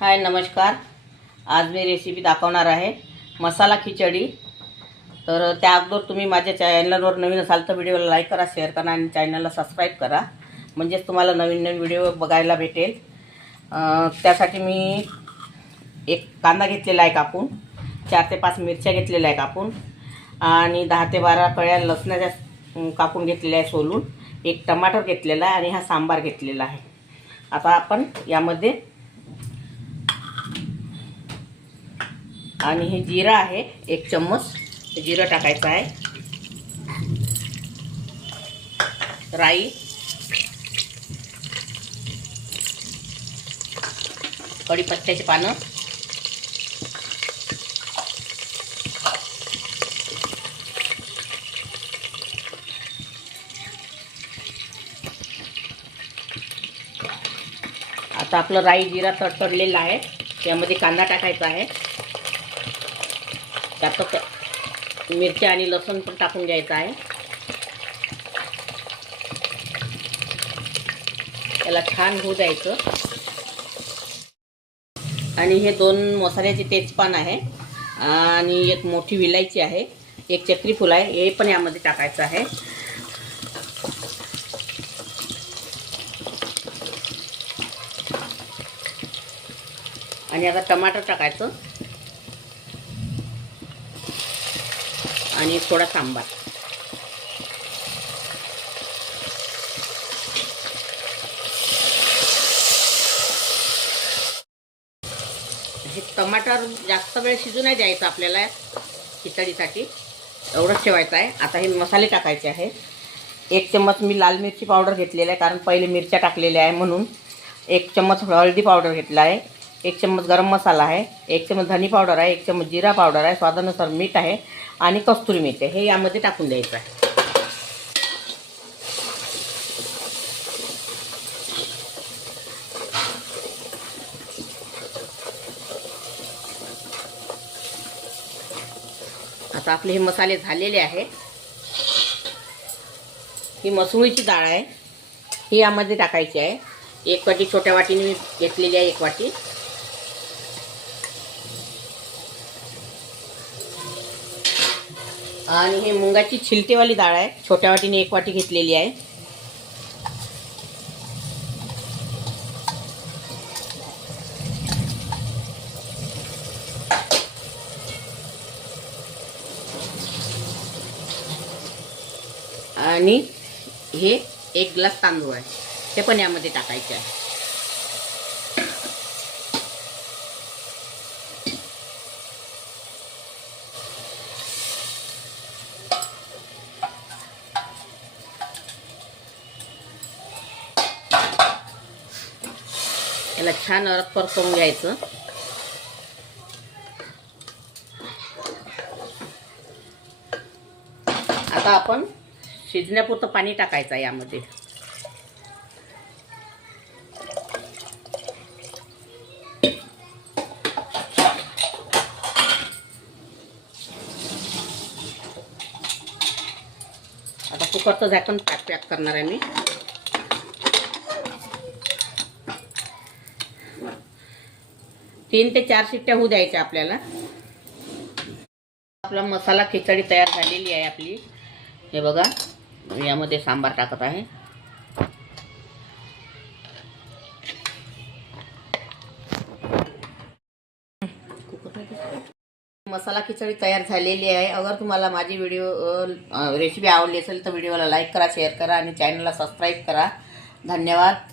हाय नमस्कार। आज मी रेसिपी दाखवणार आहे मसाला खिचडी। तर त्या अगोदर तुम्ही माझ्या चॅनलवर नवीन असाल तर व्हिडिओला लाईक करा, शेअर करा आणि चॅनलला सबस्क्राईब करा, म्हणजेच तुम्हाला नवीन नवीन व्हिडिओ बघायला भेटेल। त्यासाठी मी एक कांदा घेतलेला आहे कापून, 4 ते 5 मिरच्या घेतलेल्या आहे कापून आणि 10 ते 12 कळ्या लसणाच्या कापून घेतलेल्या आहे सोलून, एक टमाटर घेतलेला आहे आणि हा सांबार घेतलेला आहे। आता आपण यामध्ये आणि हे जिरा आहे 1 चम्मच, जिरा टाकायचं आहे। राई, कढीपत्त्याची पानं, आता आपलं राई जिरा तडतडलेला आहे, त्यामध्ये कांदा टाकायचा आहे। त्यात मिरच्या आणि लसूण पण टाकून घ्यायचं आहे। त्याला छान होऊ द्यायचं आणि हे 2 मसाल्याचे तेजपान आहे आणि एक मोठी विलायची आहे, एक चक्री फूल आहे, हे पण यामध्ये टाकायचं आहे। आणि आता टमाटर टाकायचं आणि थोडा सांबार। हे टमाटर जास्त वेळ शिजू नाही द्यायचं आपल्याला, खिचडीसाठी एवढंच ठेवायचं आहे। आता हे मसाले टाकायचे आहे। 1 चम्मच मी लाल मिरची पावडर घेतलेला आहे, कारण पहिले मिरच्या टाकलेल्या आहे म्हणून। 1 चम्मच हळदी पावडर घेतला आहे, 1 चम्मच गरम मसाला आहे, 1 चम्मच धनी पावडर आहे, 1 चम्मच जिरा पावडर आहे, स्वादानुसार मीठ आहे आणि कस्तुरी मेथी हे यामध्ये टाकून द्यायचं आहे। आता आपले हे मसाले झालेले आहे। ही मसुळीची डाळ आहे, ही यामध्ये टाकायची आहे। 1 वाटी छोट्या वाटीने मी घेतलेली आहे, 1 वाटी। आणि हे मुंगाची छिलटेवाली डाळ आहे, छोट्या वाटीने 1 वाटी घेतलेली आहे। आणि हे 1 ग्लास तांदूळ आहे, ते पण यामध्ये टाकायचे आहे। याला छान परतून घ्यायचं। आता आपण शिजण्यापुरतं पाणी टाकायचं आहे यामध्ये। आता कुकरचं झाकण पॅक करणार आहे मी। तीन ते 4 शिट्ट्या होऊ द्यायच्या आपल्याला। आपला मसाला खिचडी तयार झालेली आहे आपली। हे बघा, यामध्ये सांबार टाकत आहे। मसाला खिचडी तयार झालेली आहे। अगर तुम्हाला माझी रेसिपी आवडली असेल तर व्हिडिओला लाईक करा, शेअर करा आणि चॅनलला सबस्क्राईब करा। धन्यवाद।